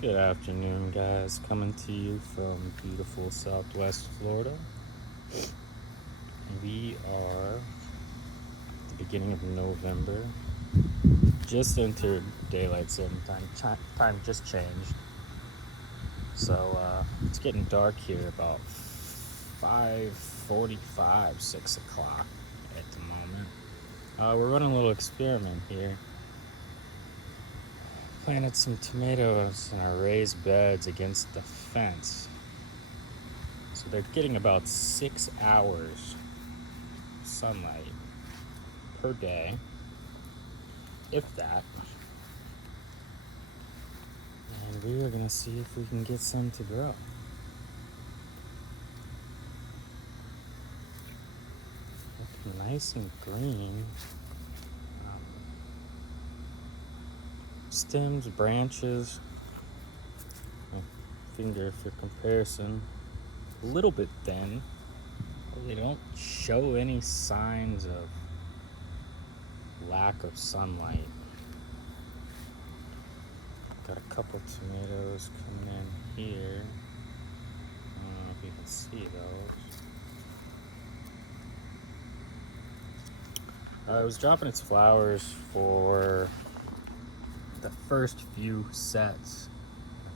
Good afternoon, guys. Coming to you from beautiful Southwest Florida. We are at the beginning of November. Just entered daylight saving time. Time just changed. So it's getting dark here about 5:45, 6 o'clock at the moment. We're running a little experiment here. Planted some tomatoes in our raised beds against the fence. So they're getting about 6 hours sunlight per day, if that. And we are going to see if we can get some to grow. Looking nice and green. Um, Stems, branches, finger for comparison, a little bit thin. They don't show any signs of lack of sunlight. Got a couple tomatoes coming in here. I don't know if you can see those. It was dropping its flowers for the first few sets.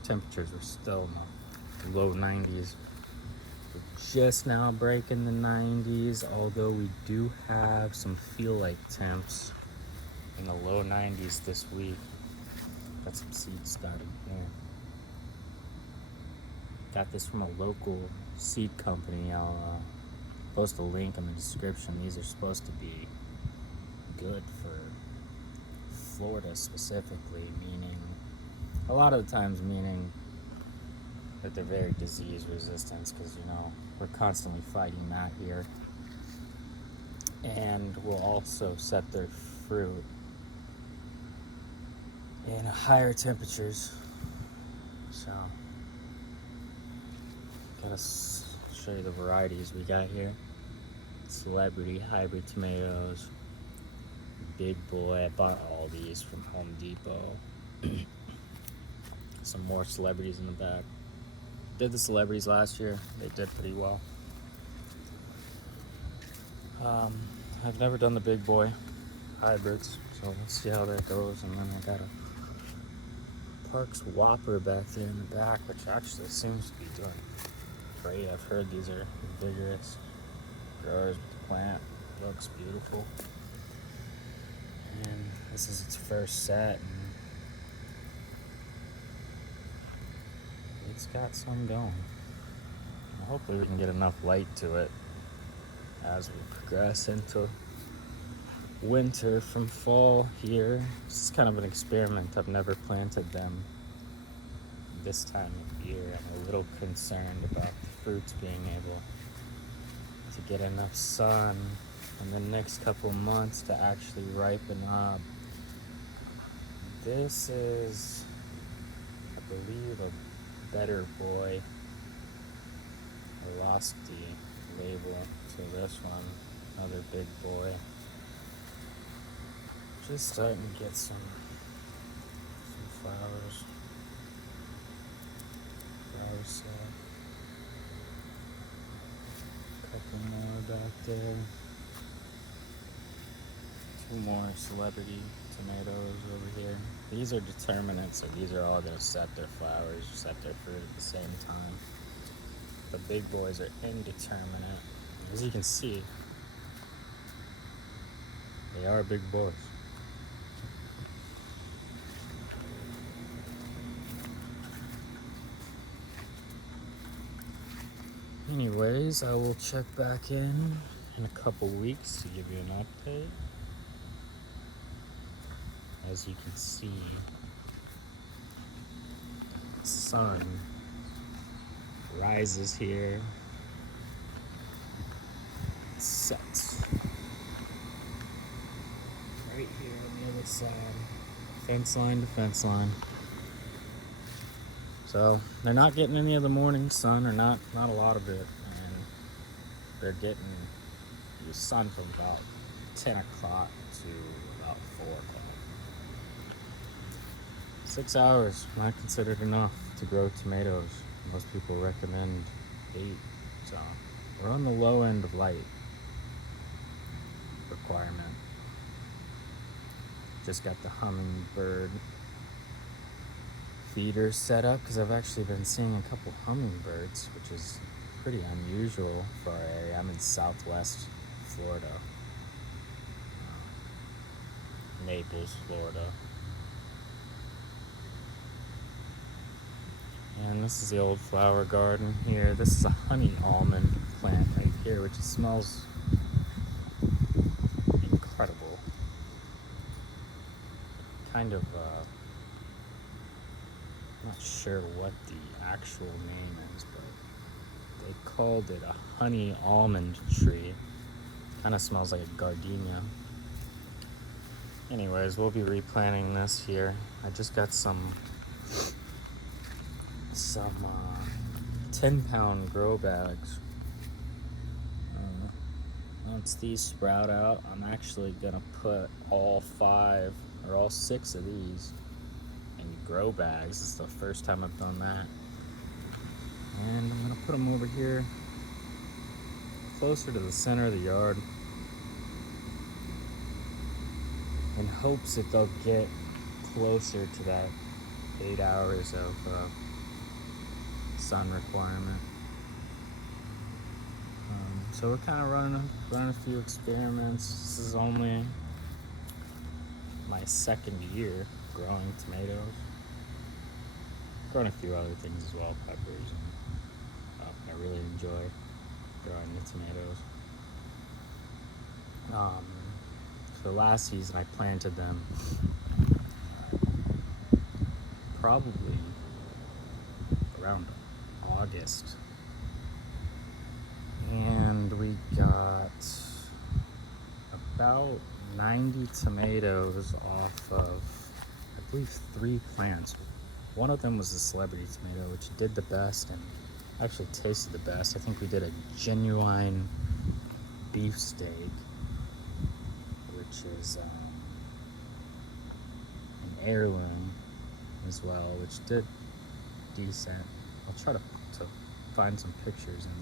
Temperatures were still in the low 90s. We're just now breaking the 90s, although we do have some feel-like temps in the low 90s this week. Got some seeds starting here. Got this from a local seed company. I'll post a link in the description. These are supposed to be good for Florida specifically, meaning a lot of the times meaning that they're very disease resistant, because we're constantly fighting that here. And will also set their fruit in higher temperatures. So gotta show you the varieties we got here. Celebrity hybrid tomatoes, Big Boy. I bought all these from Home Depot. Some more celebrities in the back. Did the celebrities last year. They did pretty well. I've never done the Big Boy hybrids, so let's see how that goes. And then I got a Parks Whopper back there in the back, which actually seems to be doing great. I've heard these are vigorous growers with the plant. Looks beautiful. And this is its first set, and it's got some going. And hopefully we can get enough light to it as we progress into winter from fall here. This is kind of an experiment. I've never planted them this time of year. I'm a little concerned about the fruits being able to get enough sun in the next couple months to actually ripen up. This is, I believe, a Better Boy. I lost the label to this one, another Big Boy. Just starting to get some flowers. Flower set. Couple more back there. Two more celebrity tomatoes over here. These are determinate, so these are all going to set their flowers, set their fruit at the same time. The Big Boys are indeterminate. As you can see, they are big boys. Anyways, I will check back in a couple weeks to give you an update. As you can see, the sun rises here, sets right here on the other side, fence line to fence line. So they're not getting any of the morning sun, or not a lot of it, and they're getting the sun from about 10 o'clock to about 4 o'clock. 6 hours, not considered enough to grow tomatoes. Most people recommend 8, so we're on the low end of light requirement. Just got the hummingbird feeder set up because I've actually been seeing a couple hummingbirds, which is pretty unusual for our area. I'm in Southwest Florida, Naples, Florida. And this is the old flower garden here. This is a honey almond plant right here, which smells incredible. Kind of, not sure what the actual name is, but they called it a honey almond tree. Kind of smells like a gardenia. Anyways, we'll be replanting this here. I just got some 10-pound grow bags. Once these sprout out, I'm actually gonna put all 5 or all 6 of these in grow bags. This is the first time I've done that. And I'm gonna put them over here closer to the center of the yard in hopes that they'll get closer to that 8 hours of sun requirement. So we're kind of running a few experiments. This is only my 2nd year growing tomatoes. Grown a few other things as well, peppers, and I really enjoy growing the tomatoes. So last season I planted them probably around August, and we got about 90 tomatoes off of, I believe, 3 plants. One of them was a celebrity tomato, which did the best and actually tasted the best. I think we did a genuine beefsteak, which is an heirloom as well, which did decent. I'll try to find some pictures and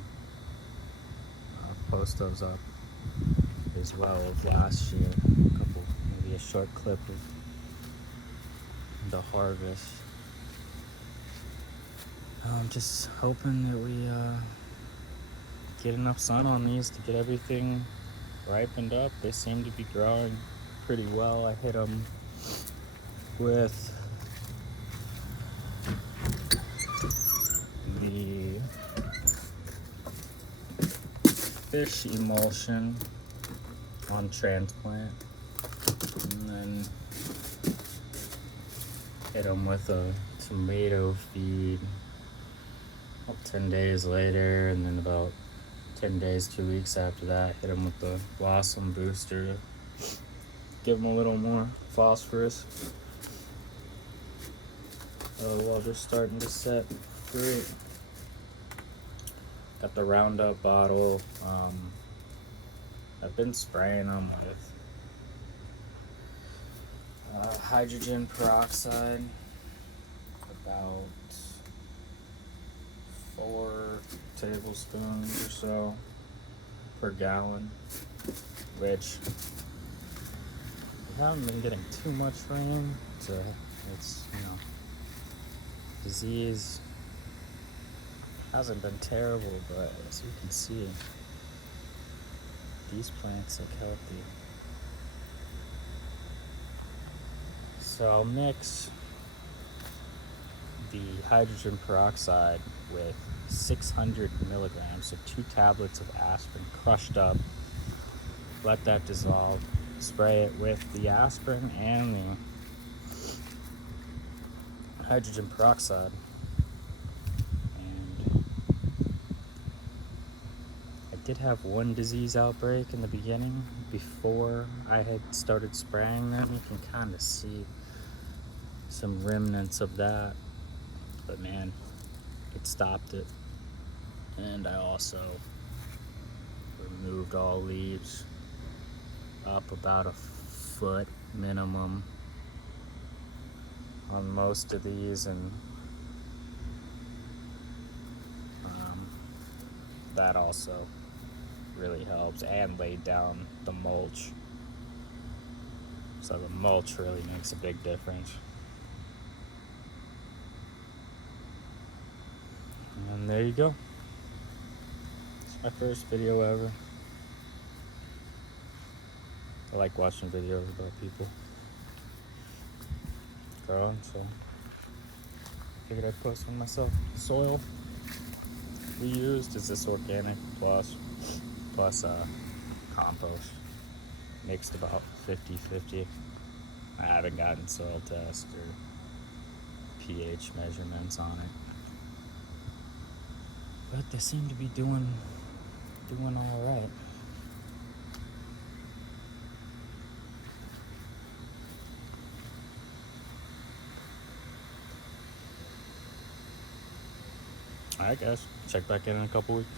post those up as well of last year. Maybe a short clip of the harvest. I'm just hoping that we get enough sun on these to get everything ripened up. They seem to be growing pretty well. I hit them with the fish emulsion on transplant, and then hit them with a tomato feed about 10 days later, and then about 10 days, 2 weeks after that, hit them with the Blossom Booster, give them a little more phosphorus while they're starting to set fruit. Got the Roundup bottle. I've been spraying them with hydrogen peroxide, about 4 tablespoons or so per gallon, which we haven't been getting too much rain, so it's, disease hasn't been terrible, but as you can see, these plants look healthy. So I'll mix the hydrogen peroxide with 600 milligrams, so 2 tablets of aspirin crushed up. Let that dissolve. Spray it with the aspirin and the hydrogen peroxide. And I did have one disease outbreak in the beginning before I had started spraying them. You can kind of see some remnants of that, but man, it stopped it. And I also removed all leaves up about a foot minimum on most of these, and that also really helps, and laid down the mulch. So the mulch really makes a big difference. And there you go. It's my first video ever. I like watching videos about people growing, so I figured I'd post one myself. Soil we used is this organic plus compost, mixed about 50-50. I haven't gotten soil test or pH measurements on it, but they seem to be doing all right. All right, guys. Check back in a couple weeks.